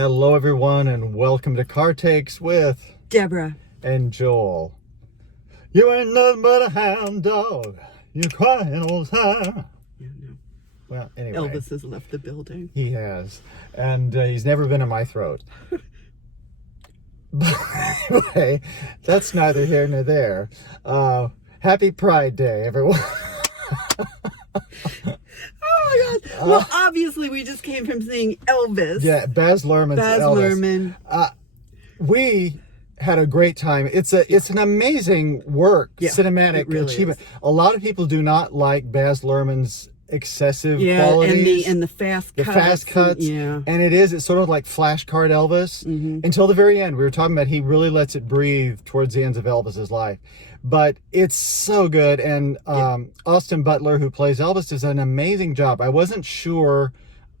Hello, everyone, and welcome to Car Takes with Deborah and Joel. You ain't nothing but a hound dog. You're crying all the time. Yeah, no. Well, anyway. Elvis has left the building. He has. And he's never been in my throat. But anyway, that's neither here nor there. Happy Pride Day, everyone. Oh my God! Well, obviously, we just came from seeing Elvis. Yeah, Baz Luhrmann's Baz Elvis. Luhrmann. We had a great time. It's an amazing work, cinematic really achievement. Is. A lot of people do not like Baz Luhrmann's excessive qualities. and the fast cuts. The fast cuts. And it's sort of like flashcard Elvis until the very end. We were talking about he really lets it breathe towards the ends of Elvis's life. But it's so good, and Austin Butler, who plays Elvis, does an amazing job. I wasn't sure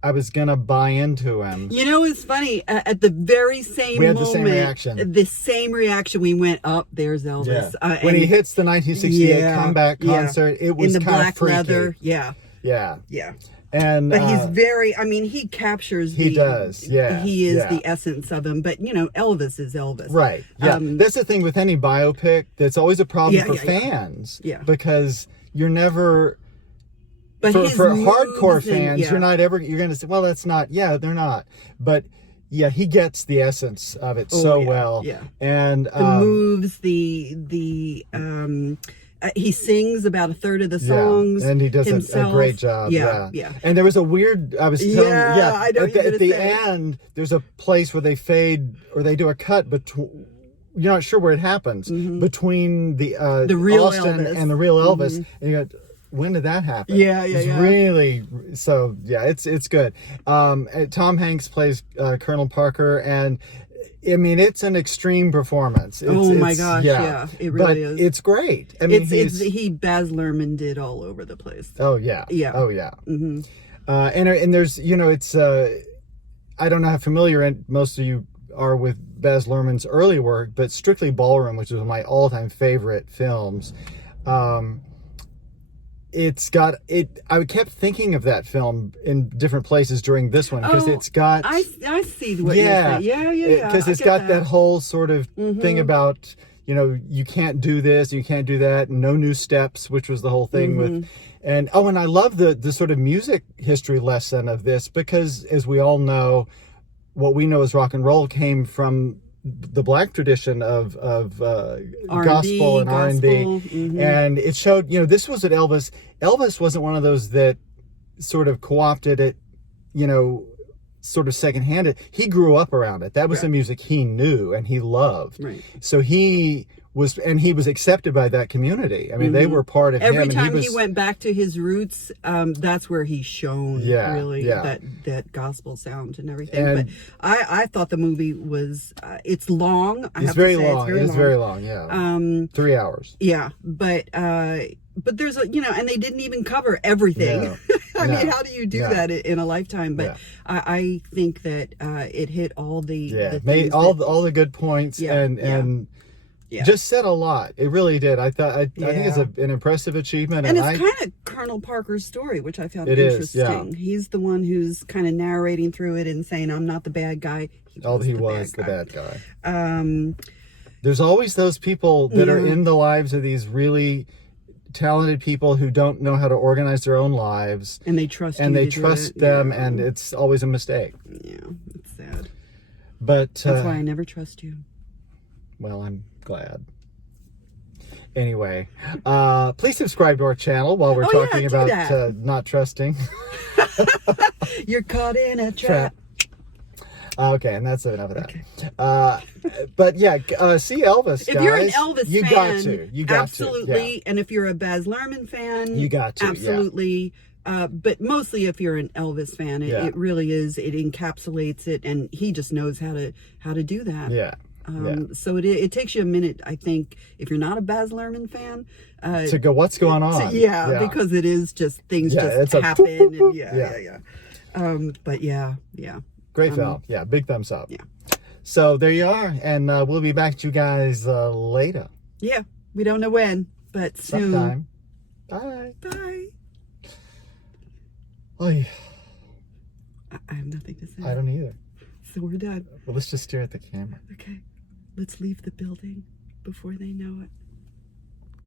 I was gonna buy into him. You know, it's funny. At the very same we had moment, the same reaction. The same reaction. We went up. There's Elvis. Yeah. When he hits the 1968 comeback concert, it was in the kind black of freaky. leather. Yeah. And but he's very, I mean, he captures he does. He is the essence of him. But, you know, Elvis is Elvis. Right. Yeah. That's the thing with any biopic. That's always a problem for fans. Yeah. Because you're never, but for hardcore fans, you're going to say, well, that's not, they're not. But yeah, he gets the essence of it well. Yeah. And the moves, he sings about a third of the songs. And he does a great job. Yeah. And there was a weird, I was telling I know at the end, there's a place where they fade or they do a cut between, you're not sure where it happens, between the real Austin Elvis and the real Elvis. And you go, when did that happen? It's really, so it's good. Tom Hanks plays Colonel Parker, and I mean, it's an extreme performance. Oh my gosh, it really is. It's great. I mean, Baz Luhrmann did all over the place. Oh yeah. Mm-hmm. And there's, you know, it's I don't know how familiar most of you are with Baz Luhrmann's early work, but Strictly Ballroom, which is one of my all-time favorite films. It's got it. I kept thinking of that film in different places during this one because it's got. I see what you're saying. Yeah. Because it's got that whole sort of thing about, you know, you can't do this, you can't do that, and no new steps, which was the whole thing with. And I love the sort of music history lesson of this because, as we all know, what we know as rock and roll came from the black tradition of gospel and R&B, and it showed, you know, this was what Elvis wasn't one of those that sort of co-opted it, you know, sort of secondhanded. He grew up around it. That was the music he knew and he loved. So he was accepted by that community. I mean, they were part of him. Every time he went back to his roots, that's where he shone really that gospel sound and everything. But I thought the movie was it's long. It's very long. It's very long. 3 hours. Yeah, but there's and they didn't even cover everything. No. I mean, how do you do that in a lifetime? But I think that it hit all the made all the good points and just said a lot. It really did. I think it's an impressive achievement. And it's kind of Colonel Parker's story, which I found interesting. He's the one who's kind of narrating through it and saying, I'm not the bad guy. He was the bad guy. There's always those people that are in the lives of these really talented people who don't know how to organize their own lives. And they trust them, and it's always a mistake. Yeah, it's sad. But that's why I never trust you. Well, I'm glad. Anyway, please subscribe to our channel while we're talking about not trusting. You're caught in a trap. Okay, and that's enough of that. But see Elvis, guys. If you're an Elvis fan, you got to. Absolutely. Yeah. And if you're a Baz Luhrmann fan, you got to. Absolutely. But mostly if you're an Elvis fan, it really is. It encapsulates it, and he just knows how to do that. Yeah. So it takes you a minute, I think, if you're not a Baz Luhrmann fan, to go, what's going on? Because it is just things just happen. But great film. Big thumbs up. Yeah. So there you are, and we'll be back to you guys later. Yeah, we don't know when, but soon. Sometime. Bye. Bye. Oy. I have nothing to say. I don't either. So we're done. Well, let's just stare at the camera. Okay. Let's leave the building before they know it.